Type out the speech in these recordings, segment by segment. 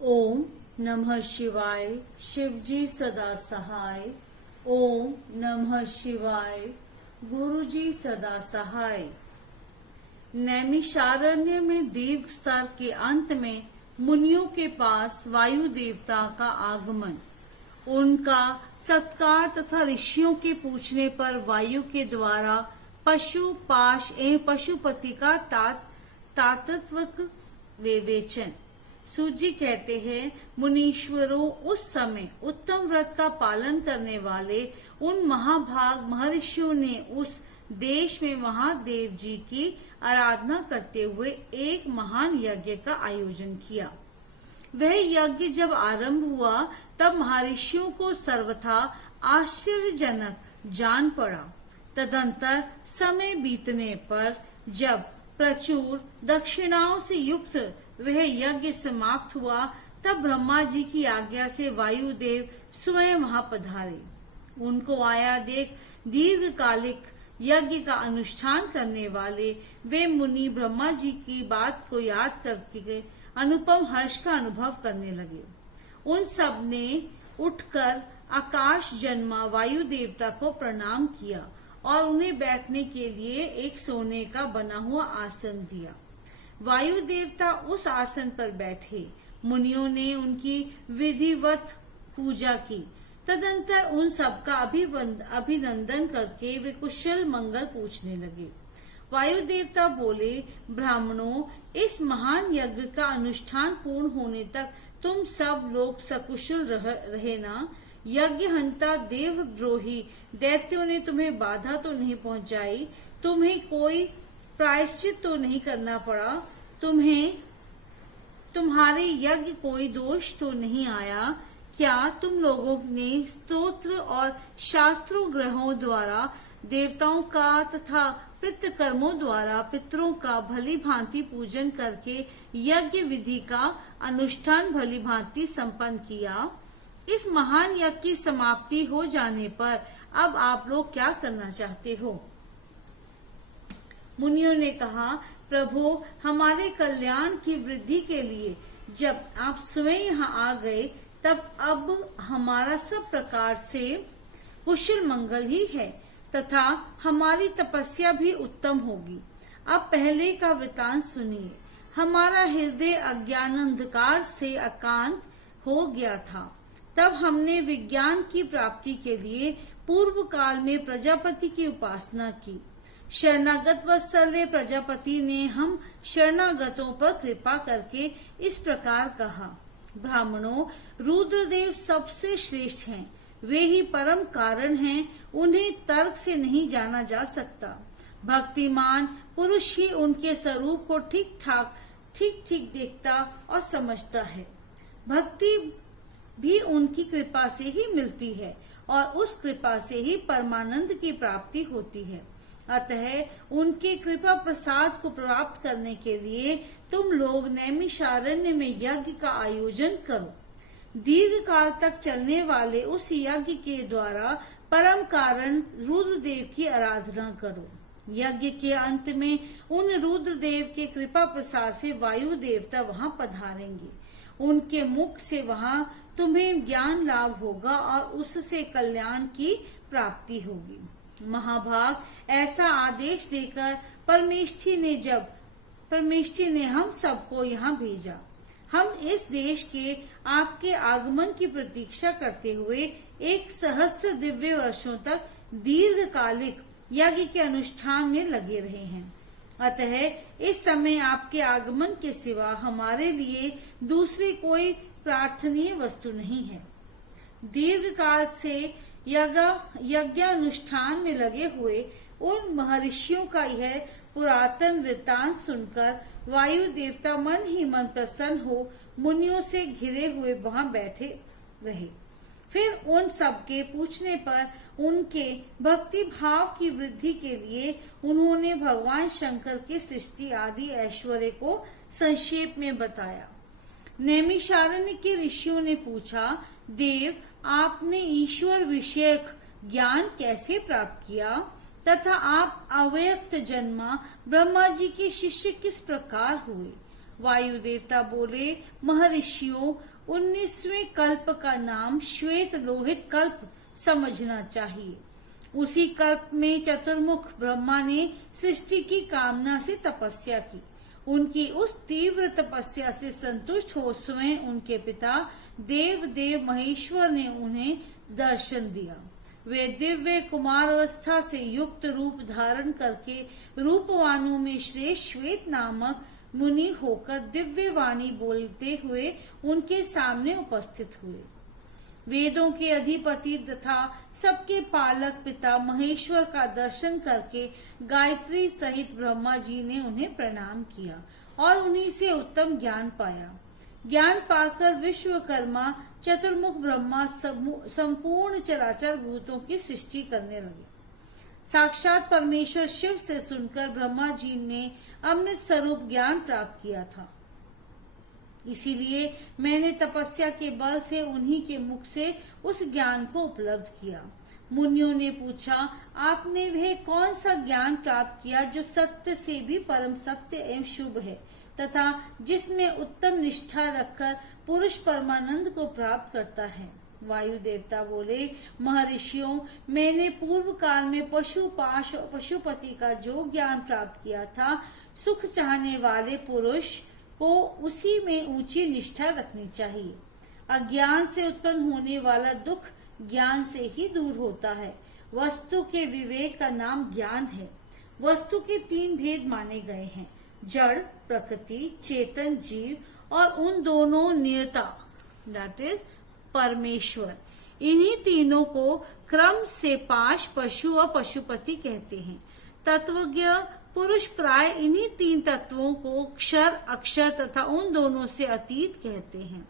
ओम नमः शिवाय। शिवजी सदा सहाय। ओम नमः शिवाय। गुरुजी सदा सहाय। नैमिषारण्य में दीर्घ स्तर के अंत में मुनियों के पास वायु देवता का आगमन, उनका सत्कार तथा ऋषियों के पूछने पर वायु के द्वारा पशु पाश एवं पशुपति का तात्त्विक विवेचन। सूजी कहते हैं, मुनीश्वरों, उस समय उत्तम व्रत का पालन करने वाले उन महाभाग महर्षियों ने उस देश में महादेव जी की आराधना करते हुए एक महान यज्ञ का आयोजन किया। वह यज्ञ जब आरंभ हुआ तब महर्षियों को सर्वथा आश्चर्यजनक जान पड़ा। तदंतर समय बीतने पर जब प्रचुर दक्षिणाओं से युक्त वह यज्ञ समाप्त हुआ तब ब्रह्मा जी की आज्ञा से वायुदेव स्वयं वहां पधारे। उनको आया देख दीर्घकालिक यज्ञ का अनुष्ठान करने वाले वे मुनि ब्रह्मा जी की बात को याद करके अनुपम हर्ष का अनुभव करने लगे। उन सब ने उठकर आकाश जन्मा वायु देवता को प्रणाम किया और उन्हें बैठने के लिए एक सोने का बना हुआ आसन दिया। वायु देवता उस आसन पर बैठे। मुनियों ने उनकी विधिवत पूजा की। तदंतर उन सबका अभिनंदन करके वे कुशल मंगल पूछने लगे। वायु देवता बोले, ब्राह्मणों, इस महान यज्ञ का अनुष्ठान पूर्ण होने तक तुम सब लोग सकुशल रहे ना? यज्ञ हंता देवद्रोही दैत्यों ने तुम्हें बाधा तो नहीं पहुंचाई? तुम्हें कोई प्रायश्चित तो नहीं करना पड़ा? तुम्हारे यज्ञ कोई दोष तो नहीं आया? क्या तुम लोगों ने स्तोत्र और शास्त्रों ग्रहों द्वारा देवताओं का तथा पितृ कर्मों द्वारा पितरों का भली भांति पूजन करके यज्ञ विधि का अनुष्ठान भली भांति संपन्न किया? इस महान यज्ञ की समाप्ति हो जाने पर अब आप लोग क्या करना चाहते हो? मुनियों ने कहा, प्रभु, हमारे कल्याण की वृद्धि के लिए जब आप स्वयं यहाँ आ गए तब अब हमारा सब प्रकार से कुशल मंगल ही है तथा हमारी तपस्या भी उत्तम होगी। अब पहले का वृतांत सुनिए। हमारा हृदय अज्ञान अंधकार से अकांत हो गया था। तब हमने विज्ञान की प्राप्ति के लिए पूर्व काल में प्रजापति की उपासना की। शरणागत वत्सल्य प्रजापति ने हम शरणागतों पर कृपा करके इस प्रकार कहा, ब्राह्मणों, रुद्रदेव सबसे श्रेष्ठ हैं। वे ही परम कारण हैं। उन्हें तर्क से नहीं जाना जा सकता। भक्तिमान पुरुष ही उनके स्वरूप को ठीक ठीक देखता और समझता है। भक्ति भी उनकी कृपा से ही मिलती है और उस कृपा से ही परमानंद की प्राप्ति होती है। अतः उनके कृपा प्रसाद को प्राप्त करने के लिए तुम लोग नैमिषारण्य में यज्ञ का आयोजन करो। दीर्घ काल तक चलने वाले उस यज्ञ के द्वारा परम कारण रुद्रदेव की आराधना करो। यज्ञ के अंत में उन रुद्रदेव के कृपा प्रसाद से वायु देवता वहां पधारेंगे। उनके मुख से वहां तुम्हें ज्ञान लाभ होगा और उससे कल्याण की प्राप्ति होगी। महाभाग, ऐसा आदेश देकर परमेष्ठी ने हम सबको यहाँ भेजा। हम इस देश के आपके आगमन की प्रतीक्षा करते हुए 1 सहस्त्र दिव्य वर्षों तक दीर्घकालिक यज्ञ के अनुष्ठान में लगे रहे हैं। अतः इस समय आपके आगमन के सिवा हमारे लिए दूसरी कोई प्रार्थनीय वस्तु नहीं है। दीर्घ काल से यज्ञानुष्ठान में लगे हुए उन महर्षियों का यह पुरातन वृत्तांत सुनकर वायु देवता मन ही मन प्रसन्न हो मुनियों से घिरे हुए वहां बैठे रहे। फिर उन सबके पूछने पर उनके भक्ति भाव की वृद्धि के लिए उन्होंने भगवान शंकर की सृष्टि आदि ऐश्वर्य को संक्षेप में बताया। नैमिषारण्य के ऋषियों ने पूछा, देव, आपने ईश्वर विषयक ज्ञान कैसे प्राप्त किया तथा आप अव्यक्त जन्मा ब्रह्मा जी के शिष्य किस प्रकार हुए? वायु देवता बोले, महर्षियों, 19वें कल्प का नाम श्वेत लोहित कल्प समझना चाहिए। उसी कल्प में चतुर्मुख ब्रह्मा ने सृष्टि की कामना से तपस्या की। उनकी उस तीव्र तपस्या से संतुष्ट हो स्वयं उनके पिता देव महेश्वर ने उन्हें दर्शन दिया। वे दिव्य कुमारावस्था से युक्त रूप धारण करके रूपवानों में श्रेष्ठ श्वेत नामक मुनि होकर दिव्य वाणी बोलते हुए उनके सामने उपस्थित हुए। वेदों के अधिपति तथा सबके पालक पिता महेश्वर का दर्शन करके गायत्री सहित ब्रह्मा जी ने उन्हें प्रणाम किया और उन्हीं से उत्तम ज्ञान पाया। ज्ञान पाकर विश्वकर्मा चतुर्मुख ब्रह्मा संपूर्ण चराचर भूतों की सृष्टि करने लगे। साक्षात परमेश्वर शिव से सुनकर ब्रह्मा जी ने अमृत स्वरूप ज्ञान प्राप्त किया था। इसीलिए मैंने तपस्या के बल से उन्हीं के मुख से उस ज्ञान को उपलब्ध किया। मुनियों ने पूछा, आपने वह कौन सा ज्ञान प्राप्त किया जो सत्य से भी परम सत्य एवं शुभ है तथा जिसमें उत्तम निष्ठा रखकर पुरुष परमानंद को प्राप्त करता है? वायु देवता बोले, महर्षियों, मैंने पूर्व काल में पशुपति का जो ज्ञान प्राप्त किया था, सुख चाहने वाले पुरुष को उसी में ऊंची निष्ठा रखनी चाहिए। अज्ञान से उत्पन्न होने वाला दुख ज्ञान से ही दूर होता है। वस्तु के विवेक का नाम ज्ञान है। वस्तु के 3 भेद माने गए हैं, जड़, प्रकृति, चेतन जीव और उन दोनों नियता दैट इज परमेश्वर। इन्हीं तीनों को क्रम से पाश, पशु और पशुपति कहते हैं। तत्वज्ञ पुरुष प्राय इन्हीं 3 तत्वों को क्षर, अक्षर तथा उन दोनों से अतीत कहते हैं।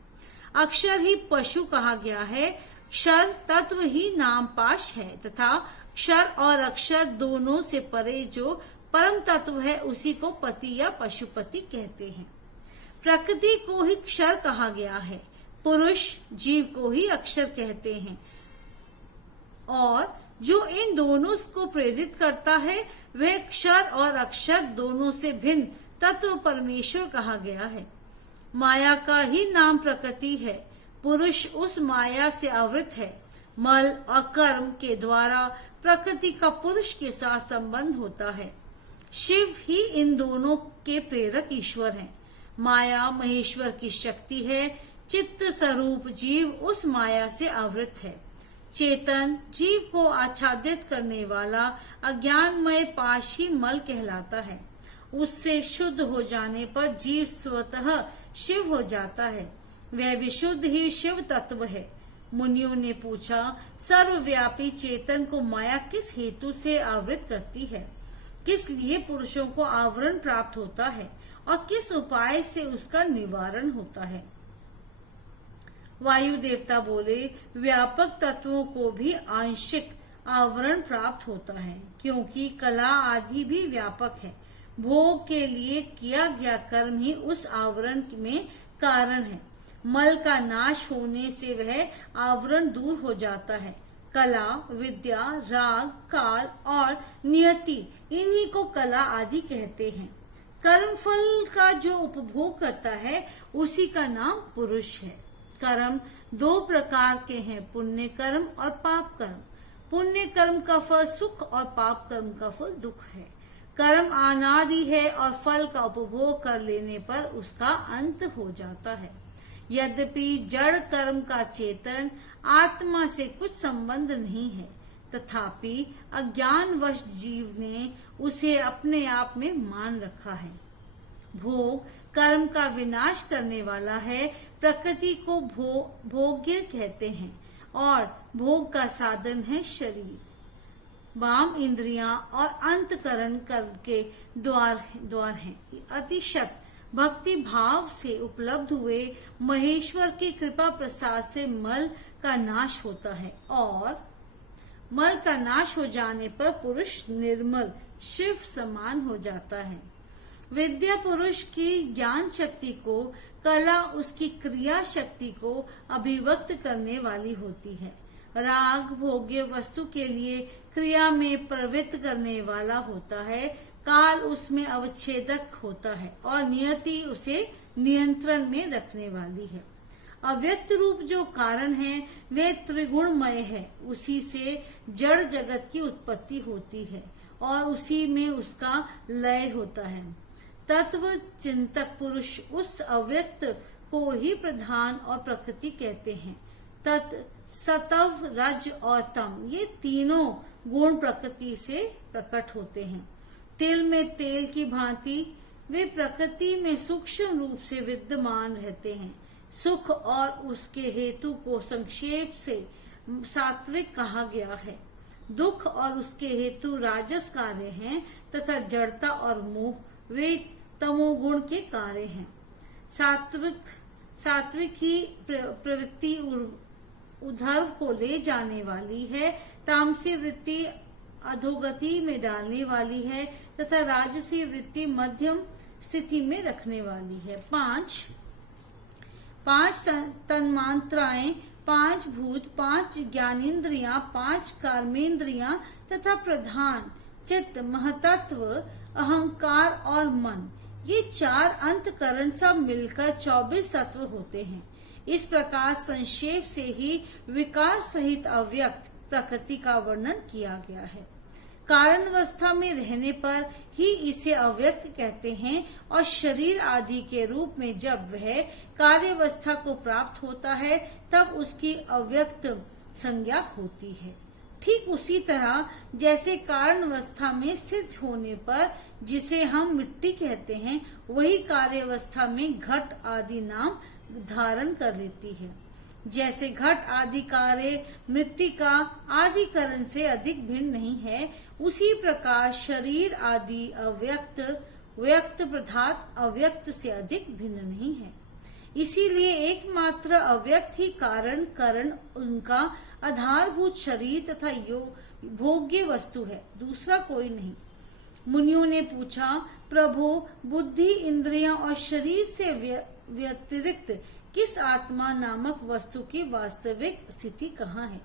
अक्षर ही पशु कहा गया है, क्षर तत्व ही नाम पाश है तथा क्षर और अक्षर दोनों से परे जो परम तत्व है उसी को पति या पशुपति कहते हैं। प्रकृति को ही क्षर कहा गया है, पुरुष जीव को ही अक्षर कहते हैं और जो इन दोनों को प्रेरित करता है वह क्षर और अक्षर दोनों से भिन्न तत्व परमेश्वर कहा गया है। माया का ही नाम प्रकृति है। पुरुष उस माया से आवृत है। मल और कर्म के द्वारा प्रकृति का पुरुष के साथ संबंध होता है। शिव ही इन दोनों के प्रेरक ईश्वर हैं। माया महेश्वर की शक्ति है। चित्त स्वरूप जीव उस माया से आवृत है। चेतन जीव को आच्छादित करने वाला अज्ञानमय पाश ही मल कहलाता है। उससे शुद्ध हो जाने पर जीव स्वतः शिव हो जाता है। वह विशुद्ध ही शिव तत्व है। मुनियों ने पूछा, सर्वव्यापी चेतन को माया किस हेतु से आवृत करती है? किस लिए पुरुषों को आवरण प्राप्त होता है और किस उपाय से उसका निवारण होता है? वायु देवता बोले, व्यापक तत्वों को भी आंशिक आवरण प्राप्त होता है, क्योंकि कला आदि भी व्यापक है। भोग के लिए किया गया कर्म ही उस आवरण में कारण है। मल का नाश होने से वह आवरण दूर हो जाता है। कला, विद्या, राग, काल और नियति इन्हीं को कला आदि कहते हैं। कर्म फल का जो उपभोग करता है उसी का नाम पुरुष है। कर्म 2 प्रकार के हैं, पुण्य कर्म और पाप कर्म। पुण्य कर्म का फल सुख और पाप कर्म का फल दुख है। कर्म अनादि है और फल का उपभोग कर लेने पर उसका अंत हो जाता है। यद्यपि जड़ कर्म का चेतन आत्मा से कुछ संबंध नहीं है, तथापि अज्ञानवश जीव ने उसे अपने आप में मान रखा है। भोग कर्म का विनाश करने वाला है। प्रकृति को भोग्य कहते हैं और भोग का साधन है शरीर। वाम इंद्रियां और अंतकरण कर्म के द्वार हैं। अतिशत भक्ति भाव से उपलब्ध हुए महेश्वर की कृपा प्रसाद से मल का नाश होता है और मल का नाश हो जाने पर पुरुष निर्मल शिव समान हो जाता है। विद्या पुरुष की ज्ञान शक्ति को, कला उसकी क्रिया शक्ति को अभिव्यक्त करने वाली होती है। राग भोग्य वस्तु के लिए क्रिया में प्रवृत्त करने वाला होता है। काल उसमें अवच्छेदक होता है और नियति उसे नियंत्रण में रखने वाली है। अव्यक्त रूप जो कारण है वह त्रिगुणमय है, उसी से जड़ जगत की उत्पत्ति होती है और उसी में उसका लय होता है। तत्व चिंतक पुरुष उस अव्यक्त को ही प्रधान और प्रकृति कहते हैं। तत्, सत्व, रज और तम ये तीनों गुण प्रकृति से प्रकट होते हैं। तिल में तेल की भांति वे प्रकृति में सूक्ष्म रूप से विद्यमान रहते हैं। सुख और उसके हेतु को संक्षेप से सात्विक कहा गया है। दुख और उसके हेतु राजस कार्य हैं तथा जड़ता और मोह वे तमोगुण के कार्य हैं। सात्विक ही प्रवृत्ति उद्धव को ले जाने वाली है, तामसी वृत्ति अधोगति में डालने वाली है तथा राजसी वृत्ति मध्यम स्थिति में रखने वाली है। पांच तन्मात्राएं, 5 भूत, 5 ज्ञानेन्द्रियां, 5 कर्मेंद्रियां तथा प्रधान चित्त, महतत्व, अहंकार और मन, ये 4 अंतकरण सब मिलकर 24 तत्व होते हैं। इस प्रकार संक्षेप से ही विकार सहित अव्यक्त प्रकृति का वर्णन किया गया है। कारण अवस्था में रहने पर ही इसे अव्यक्त कहते हैं और शरीर आदि के रूप में जब वह कार्यावस्था को प्राप्त होता है तब उसकी अव्यक्त संज्ञा होती है। ठीक उसी तरह जैसे कारण अवस्था में स्थित होने पर जिसे हम मिट्टी कहते हैं, वही कार्यावस्था में घट आदि नाम धारण कर लेती है। जैसे घट आदि कार्य मृत्तिका आदि करण से अधिक भिन्न नहीं है, उसी प्रकार शरीर आदि अव्यक्त व्यक्त पदार्थ अव्यक्त से अधिक भिन्न नहीं है। इसीलिए एकमात्र अव्यक्त ही कारण करण उनका आधारभूत शरीर तथा भोग्य वस्तु है, दूसरा कोई नहीं। मुनियों ने पूछा, प्रभु बुद्धि, इंद्रियां और शरीर से व्यतिरिक्त किस आत्मा नामक वस्तु की वास्तविक स्थिति कहाँ है?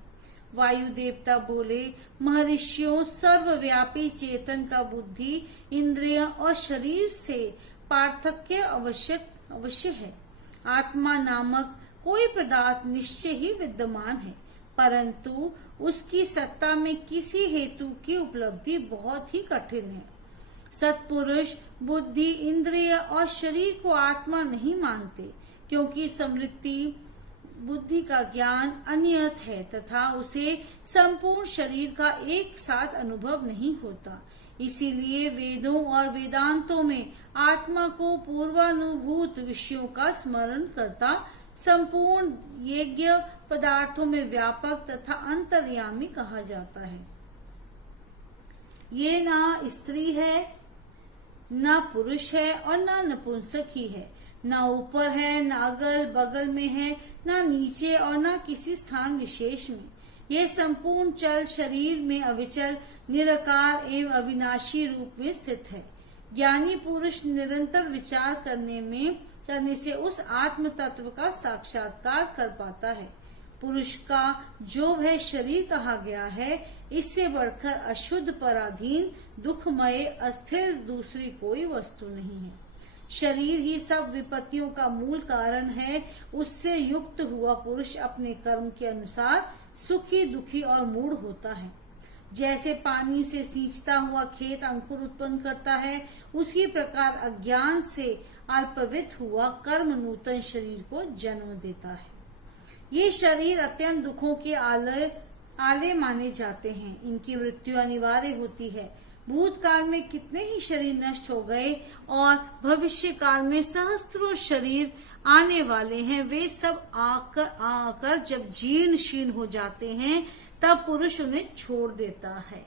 वायु देवता बोले, महर्षियों, सर्वव्यापी चेतन का बुद्धि, इंद्रिय और शरीर से पार्थक्य अवश्य है। आत्मा नामक कोई पदार्थ निश्चय ही विद्यमान है, परंतु उसकी सत्ता में किसी हेतु की उपलब्धि बहुत ही कठिन है। सत्पुरुष बुद्धि, इंद्रिय और शरीर को आत्मा नहीं मानते, क्योंकि समृद्धि बुद्धि का ज्ञान अनियत है तथा उसे संपूर्ण शरीर का एक साथ अनुभव नहीं होता। इसीलिए वेदों और वेदांतों में आत्मा को पूर्वानुभूत विषयों का स्मरण करता संपूर्ण यज्ञ पदार्थों में व्यापक तथा अंतर्यामी कहा जाता है। ये ना स्त्री है, ना पुरुष है और ना नपुंसक ही है, ना ऊपर है, ना अगल बगल में है, ना नीचे और ना किसी स्थान विशेष में। यह संपूर्ण चल शरीर में अविचल, निराकार एवं अविनाशी रूप में स्थित है। ज्ञानी पुरुष निरंतर विचार करने से उस आत्म तत्व का साक्षात्कार कर पाता है। पुरुष का जो वह शरीर कहा गया है, इससे बढ़कर अशुद्ध, पराधीन, दुखमय, अस्थिर दूसरी कोई वस्तु नहीं है। शरीर ही सब विपत्तियों का मूल कारण है। उससे युक्त हुआ पुरुष अपने कर्म के अनुसार सुखी, दुखी और मूढ़ होता है। जैसे पानी से सींचता हुआ खेत अंकुर उत्पन्न करता है, उसी प्रकार अज्ञान से अल्पवित हुआ कर्म नूतन शरीर को जन्म देता है। ये शरीर अत्यंत दुखों के आले माने जाते हैं। इनकी मृत्यु अनिवार्य होती है। भूतकाल में कितने ही शरीर नष्ट हो गए और भविष्य काल में सहस्त्रों शरीर आने वाले हैं। वे सब आकर जब जीर्ण शीर्ण हो जाते हैं, तब पुरुष उन्हें छोड़ देता है।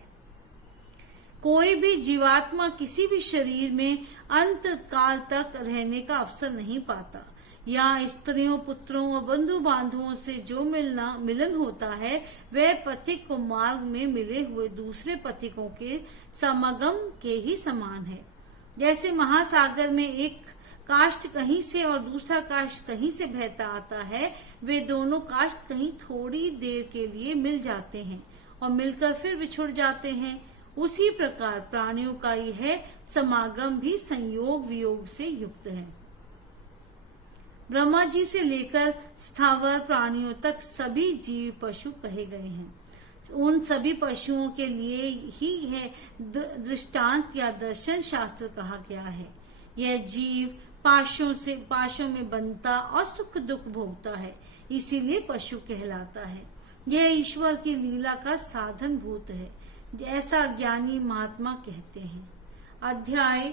कोई भी जीवात्मा किसी भी शरीर में अंत काल तक रहने का अवसर नहीं पाता। यहाँ स्त्रियों, पुत्रों और बंधु बांधवों से जो मिलन होता है, वह पथिक को मार्ग में मिले हुए दूसरे पथिकों के समागम के ही समान है। जैसे महासागर में एक काष्ठ कहीं से और दूसरा काष्ठ कहीं से बहता आता है, वे दोनों काष्ठ कहीं थोड़ी देर के लिए मिल जाते हैं और मिलकर फिर बिछुड़ जाते हैं। उसी प्रकार प्राणियों का यह समागम भी संयोग वियोग से युक्त है। ब्रह्मा जी से लेकर स्थावर प्राणियों तक सभी जीव पशु कहे गए हैं। उन सभी पशुओं के लिए ही यह दृष्टांत या दर्शन शास्त्र कहा गया है। यह जीव पाशों में बनता और सुख दुख भोगता है, इसीलिए पशु कहलाता है। यह ईश्वर की लीला का साधन भूत है, ऐसा ज्ञानी महात्मा कहते हैं। अध्याय